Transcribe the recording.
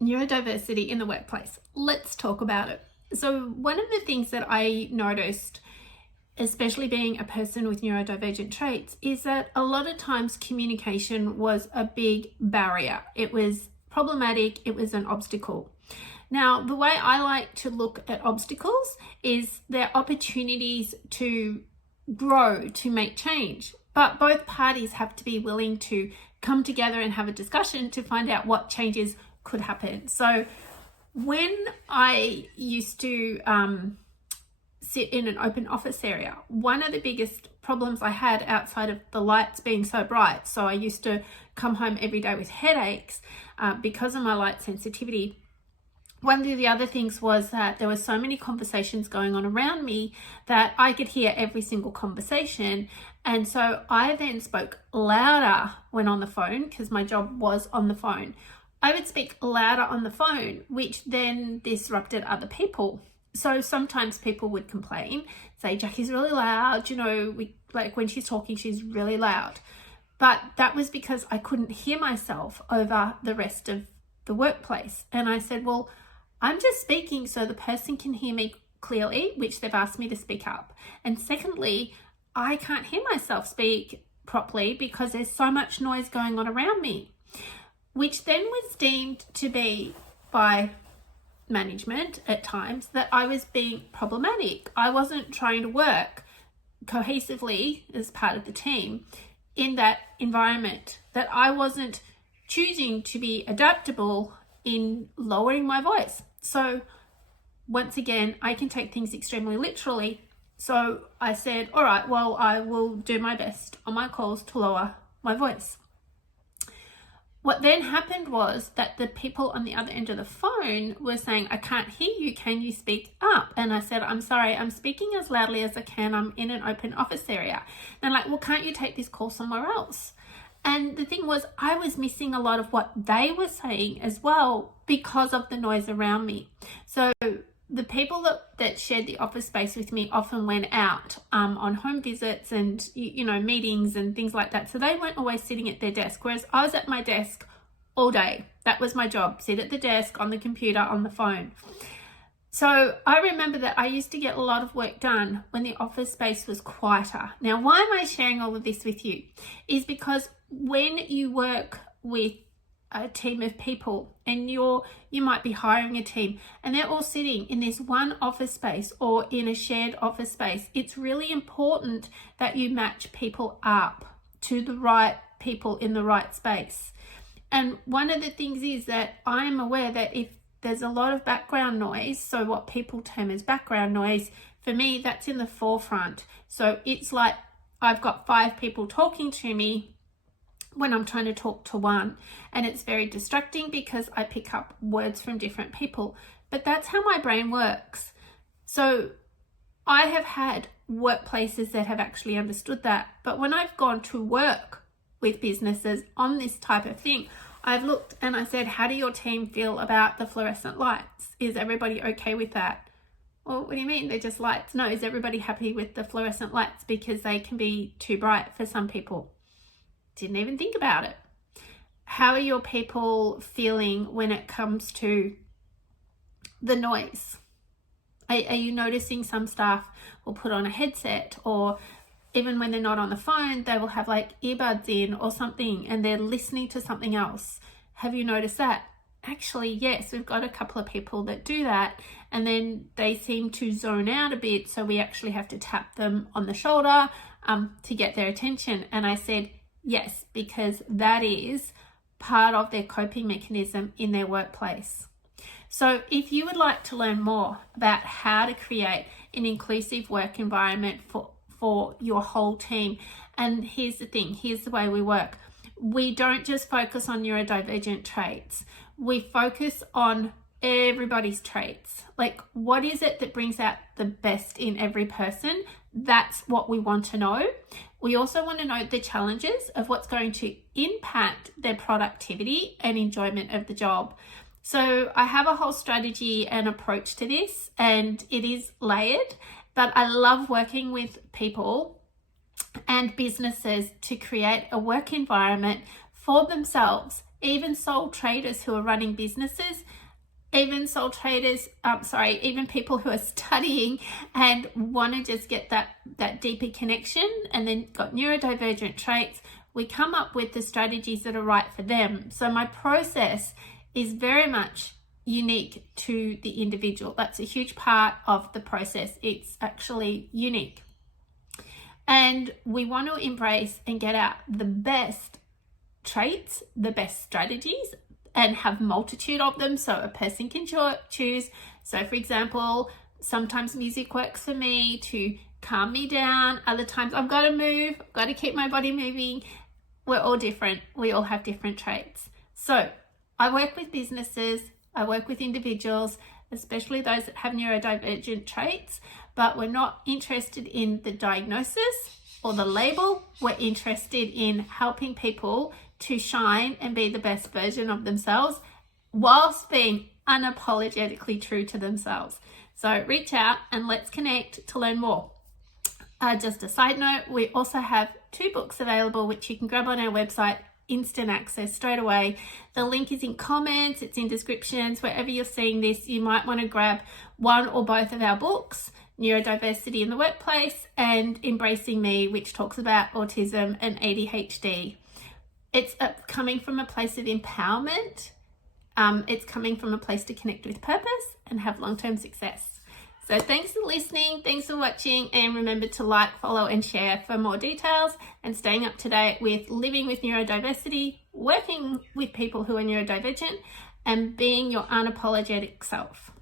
Neurodiversity in the workplace. Let's talk about it. So one of the things that I noticed, especially being a person with neurodivergent traits, is that a lot of times communication was a big barrier. It was problematic. It was an obstacle. Now, the way I like to look at obstacles is they're opportunities to grow, to make change. But both parties have to be willing to come together and have a discussion to find out what changes could happen. So when I used to sit in an open office area, one of the biggest problems I had outside of the lights being so bright, so I used to come home every day with headaches because of my light sensitivity. One of the other things was that there were so many conversations going on around me that I could hear every single conversation. And so I then spoke louder when on the phone, because my job was on the phone. I would speak louder on the phone, which then disrupted other people. So sometimes people would complain, say, Jackie's really loud, like when she's talking, she's really loud. But that was because I couldn't hear myself over the rest of the workplace. And I said, well, I'm just speaking so the person can hear me clearly, which they've asked me to speak up. And secondly, I can't hear myself speak properly because there's so much noise going on around me, which then was deemed to be by management at times that I was being problematic. I wasn't trying to work cohesively as part of the team in that environment, that I wasn't choosing to be adaptable in lowering my voice. So once again, I can take things extremely literally. So I said, all right, well, I will do my best on my calls to lower my voice. What then happened was that the people on the other end of the phone were saying, I can't hear you. Can you speak up? And I said, I'm sorry, I'm speaking as loudly as I can. I'm in an open office area. They're like, well, can't you take this call somewhere else? And the thing was, I was missing a lot of what they were saying as well because of the noise around me. So the people that shared the office space with me often went out on home visits and, meetings and things like that. So they weren't always sitting at their desk, whereas I was at my desk all day. That was my job, sit at the desk, on the computer, on the phone. So I remember that I used to get a lot of work done when the office space was quieter. Now, why am I sharing all of this with you? Is because when you work with a team of people and you might be hiring a team and they're all sitting in this one office space or in a shared office space, it's really important that you match people up to the right people in the right space. And one of the things is that I'm aware that if there's a lot of background noise, so what people term as background noise, for me, that's in the forefront. So it's like I've got 5 people talking to me when I'm trying to talk to one, and it's very distracting because I pick up words from different people. But that's how my brain works. So I have had workplaces that have actually understood that. But when I've gone to work with businesses on this type of thing, I've looked and I said, how do your team feel about the fluorescent lights? Is everybody okay with that? Well, what do you mean? They're just lights. No, is everybody happy with the fluorescent lights because they can be too bright for some people? Didn't even think about it. How are your people feeling when it comes to the noise? Are you noticing some staff will put on a headset, or even when they're not on the phone, they will have like earbuds in or something and they're listening to something else? Have you noticed that? Actually, yes, we've got a couple of people that do that, and then they seem to zone out a bit. So we actually have to tap them on the shoulder to get their attention. And I said, yes, because that is part of their coping mechanism in their workplace. So if you would like to learn more about how to create an inclusive work environment for your whole team, and here's the thing, here's the way we work. We don't just focus on neurodivergent traits. We focus on everybody's traits. Like, what is it that brings out the best in every person? That's what we want to know. We also want to know the challenges of what's going to impact their productivity and enjoyment of the job. So I have a whole strategy and approach to this, and it is layered, but I love working with people and businesses to create a work environment for themselves even sole traders who are running businesses, even even people who are studying and want to just get that deeper connection and then got neurodivergent traits. We come up with the strategies that are right for them. So my process is very much unique to the individual. That's a huge part of the process. It's actually unique. And we want to embrace and get out the best traits, the best strategies, and have multitude of them so a person can choose. So for example, sometimes music works for me to calm me down. Other times I've got to move, I've got to keep my body moving. We're all different. We all have different traits. So I work with businesses, I work with individuals, especially those that have neurodivergent traits, but we're not interested in the diagnosis or the label. We're interested in helping people to shine and be the best version of themselves whilst being unapologetically true to themselves. So reach out and let's connect to learn more. Just a side note, we also have 2 books available which you can grab on our website, instant access straight away. The link is in comments, it's in descriptions, wherever you're seeing this. You might want to grab one or both of our books, Neurodiversity in the Workplace and Embracing Me, which talks about autism and ADHD. It's coming from a place of empowerment. It's coming from a place to connect with purpose and have long-term success. So thanks for listening, thanks for watching, and remember to like, follow and share for more details and staying up to date with living with neurodiversity, working with people who are neurodivergent, and being your unapologetic self.